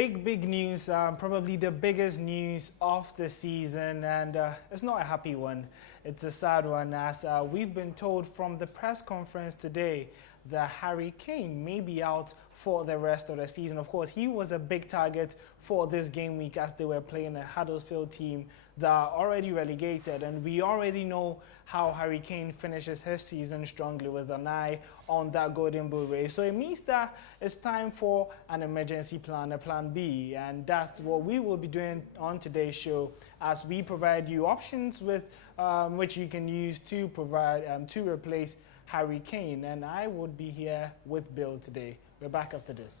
Big news, probably the biggest news of the season, and it's not a happy one. It's a sad one, as we've been told from the press conference today that Harry Kane may be out for the rest of the season. Of course, he was a big target for this game week as they were playing a Huddersfield team that are already relegated, and we already know how Harry Kane finishes his season strongly with an eye on that Golden Boot race. So it means that it's time for an emergency plan, a plan B, and that's what we will be doing on today's show as we provide you options with which you can use to provide to replace Harry Kane. And I would be here with Bill today. We're back after this.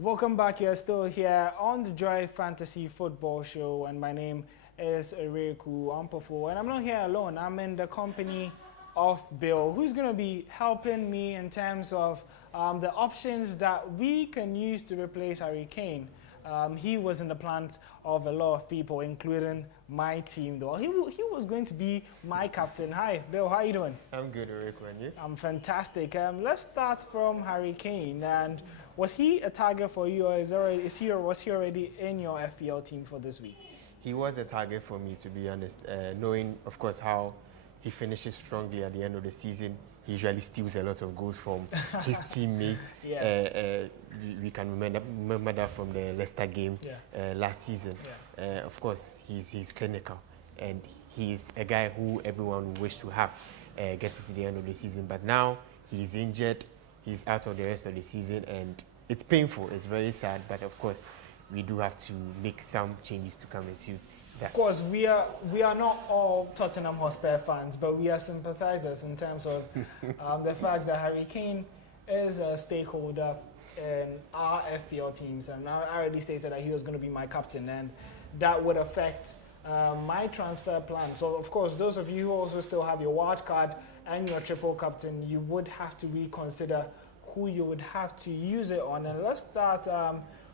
Welcome back. You're still here on the Joy Fantasy Football Show, and my name is Owuraku Ampofo, and I'm not here alone. I'm in the company of Bill, who's going to be helping me in terms of the options that we can use to replace Harry Kane. He was in the plans of a lot of people, including my team, though. He was going to be my captain. Hi, Bill. How are you doing? I'm good, Owuraku, and you? I'm fantastic. Let's start from Harry Kane. And was he a target for you, or was he already in your FPL team for this week? He was a target for me, to be honest. Knowing, of course, how he finishes strongly at the end of the season. He usually steals a lot of goals from his teammates. Yeah. We can remember that from the Leicester game last season. Yeah. Of course, he's clinical, and he's a guy who everyone would wish to have getting to the end of the season. But now he's injured. He's out of the rest of the season, and it's painful. It's very sad, but of course, we do have to make some changes to come and suit that. Of course, we are not all Tottenham Hotspur fans, but we are sympathizers in terms of the fact that Harry Kane is a stakeholder in our FPL teams, and I already stated that he was going to be my captain, and that would affect my transfer plan. So, of course, those of you who also still have your wild card and your triple captain, you would have to reconsider who you would have to use it on. And let's start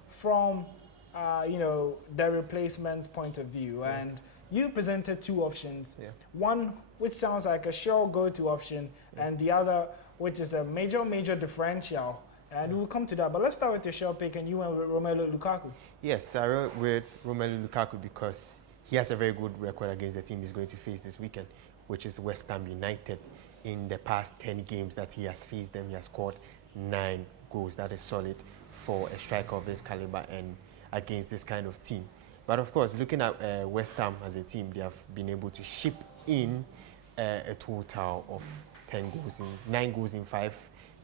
from the replacement point of view. Yeah. And you presented two options. Yeah. One which sounds like a sure go-to option, and the other which is a major differential. And we'll come to that. But let's start with your sure pick, and you went with Romelu Lukaku. Yes, I went with Romelu Lukaku because he has a very good record against the team he's going to face this weekend, which is West Ham United. In the past 10 games that he has faced them, he has scored 9 goals. That is solid for a striker of this caliber and against this kind of team. But of course, looking at West Ham as a team, they have been able to ship in a total of 9 goals in 5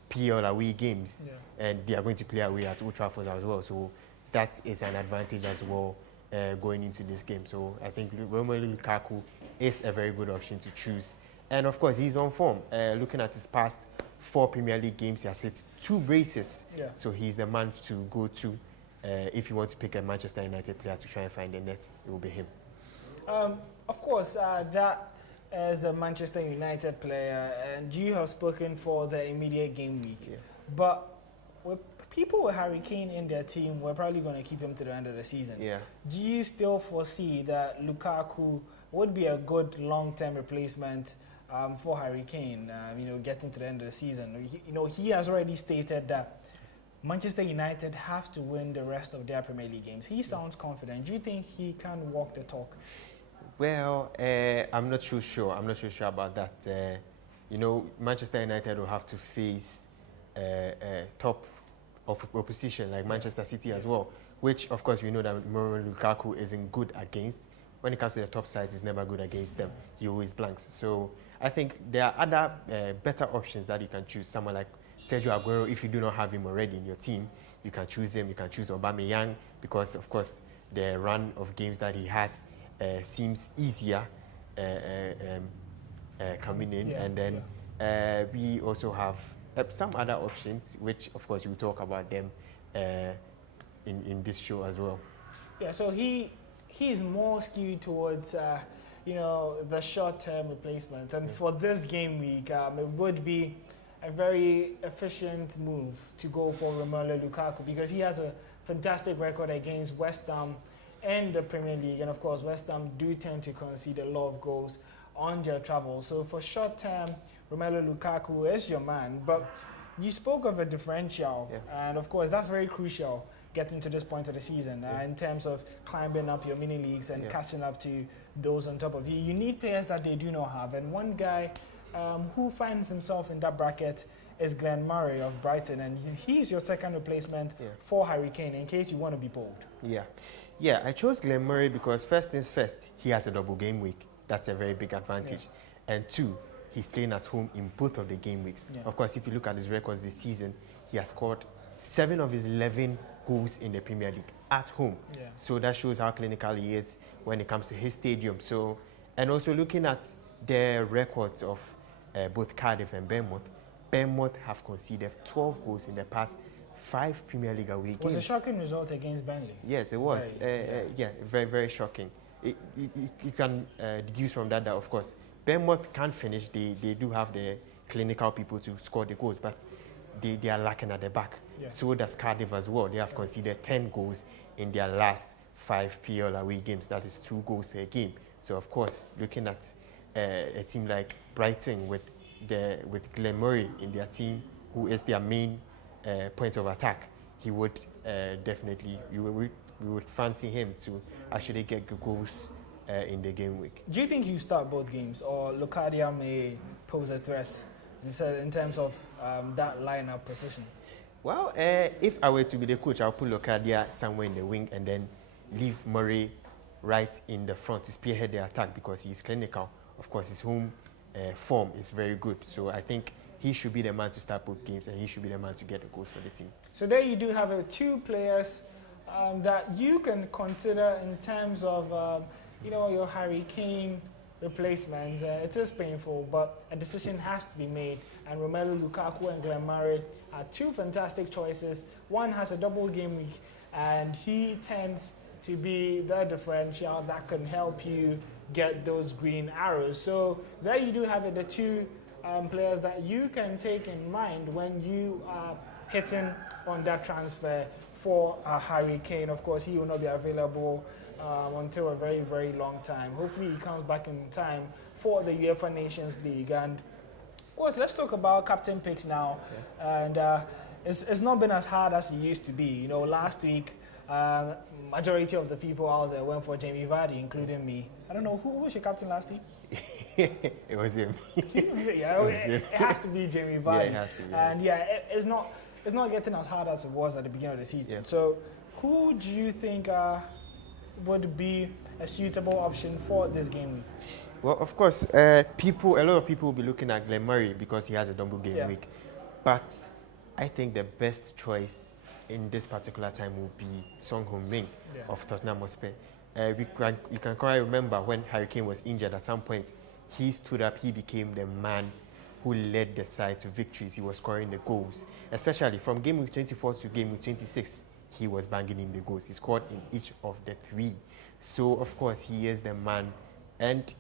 PL away games. Yeah. And they are going to play away at Old Trafford as well. So that is an advantage as well going into this game. So I think Romelu Lukaku is a very good option to choose. And of course, he's on form. Looking at his past 4 Premier League games, he has hit 2 braces. Yeah. So he's the man to go to. If you want to pick a Manchester United player to try and find the net, it will be him. Of course, that is a Manchester United player, and you have spoken for the immediate game week. Yeah. But with people with Harry Kane in their team, we're probably going to keep him to the end of the season. Yeah. Do you still foresee that Lukaku would be a good long-term replacement for Harry Kane, getting to the end of the season? He has already stated that Manchester United have to win the rest of their Premier League games. He sounds confident. Do you think he can walk the talk? Well, I'm not too sure. I'm not too sure about that. Manchester United will have to face top of opposition like Manchester City as well, which, of course, we know that Romelu Lukaku isn't good against. When it comes to the top sides, he's never good against them. He always blanks. So I think there are other better options that you can choose. Someone like Sergio Aguero, if you do not have him already in your team, you can choose him. You can choose Aubameyang because, of course, the run of games that he has seems easier coming in. Yeah. And then we also have some other options, which, of course, we'll talk about them in this show as well. Yeah, so he's more skewed towards, the short-term replacements. And for this game week, it would be a very efficient move to go for Romelu Lukaku because he has a fantastic record against West Ham in the Premier League. And, of course, West Ham do tend to concede a lot of goals on their travel. So for short term, Romelu Lukaku is your man. But You spoke of a differential, and of course that's very crucial getting to this point of the season in terms of climbing up your mini leagues and catching up to those on top of you. You need players that they do not have, and one guy who finds himself in that bracket is Glenn Murray of Brighton, and he's your second replacement for Harry Kane, in case you want to be bold. Yeah, I chose Glenn Murray because first things first, he has a double game week. That's a very big advantage. And two, he's playing at home in both of the game weeks. Of course, if you look at his records this season, he has scored 7 of his 11 goals in the Premier League at home. So that shows how clinical he is when it comes to his stadium. So, and also looking at the records of both Cardiff and Bournemouth have conceded 12 goals in the past 5 Premier League away games. It was a shocking result against Burnley. Yes, it was. Very, very shocking. You can deduce from that, of course, Bournemouth can't finish. They do have the clinical people to score the goals, but they are lacking at the back. So does Cardiff as well. They have conceded 10 goals in their last 5 PL away games. That is 2 goals per game. So, of course, looking at a team like Brighton with Glenn Murray in their team, who is their main point of attack, he would definitely, we would fancy him to actually get good goals in the game week. Do you think you start both games, or Locadia may pose a threat in terms of that lineup position? Well, if I were to be the coach, I'll put Locadia somewhere in the wing and then leave Murray right in the front to spearhead the attack because he's clinical. Of course, his home form is very good. So I think he should be the man to start both games, and he should be the man to get the goals for the team. So there you do have 2 players that you can consider in terms of your Harry Kane replacement. It is painful, but a decision has to be made. And Romelu Lukaku and Glenn Murray are 2 fantastic choices. One has a double game week, and he tends to be the differential that can help you get those green arrows. So there you do have it, the 2 players that you can take in mind when you are hitting on that transfer for Harry Kane. Of course, he will not be available until a very, very long time. Hopefully he comes back in time for the UEFA Nations League. And of course, let's talk about captain picks now. And it's not been as hard as it used to be. Last week, majority of the people out there went for Jamie Vardy, including me. I don't know, who was your captain last week? It was him. It has to be Jamie Vardy. Yeah, it has to be. And it's not getting as hard as it was at the beginning of the season. So who do you think would be a suitable option for this game week? Well, of course, a lot of people will be looking at Glenn Murray because he has a double game week. But I think the best choice in this particular time will be Son Heung-min of Tottenham Hotspur. You can quite remember when Harry Kane was injured at some point, he stood up, he became the man who led the side to victories. He was scoring the goals, especially from game week 24 to game week 26. He was banging in the goals. He scored in each of the 3. So, of course, he is the man. And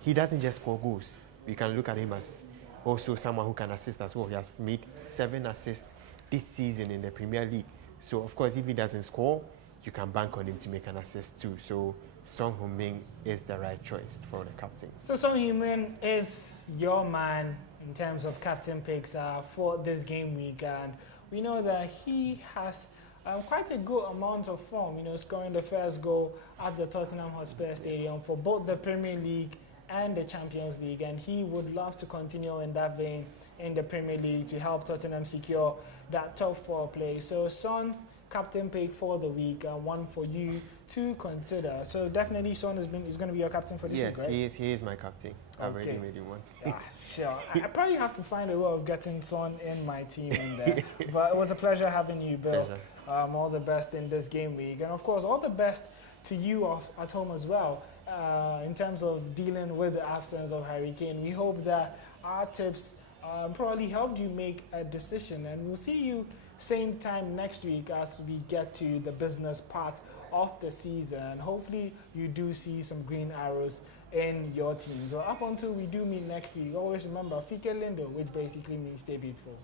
he doesn't just score goals. We can look at him as also someone who can assist as well. He has made 7 assists this season in the Premier League. So, of course, if he doesn't score, you can bank on him to make an assist too. So, Son Heung-min is the right choice for the captain. So, Son Heung-min is your man in terms of captain picks for this game week. And we know that he has quite a good amount of form, scoring the first goal at the Tottenham Hotspur Stadium for both the Premier League and the Champions League, and he would love to continue in that vein in the Premier League to help Tottenham secure that top 4 place. So Son, captain pick for the week, one for you to consider. So definitely Son is going to be your captain for this week, right? He is my captain. I've already made him one. Sure. I probably have to find a way of getting Son in my team in there. But it was a pleasure having you, Bill. Pleasure. All the best in this game week. And of course, all the best to you at home as well in terms of dealing with the absence of Harry Kane. We hope that our tips probably helped you make a decision. And we'll see you same time next week as we get to the business part of the season. Hopefully, you do see some green arrows in your team. So up until we do meet next week, always remember, Fike Lindo, which basically means stay beautiful.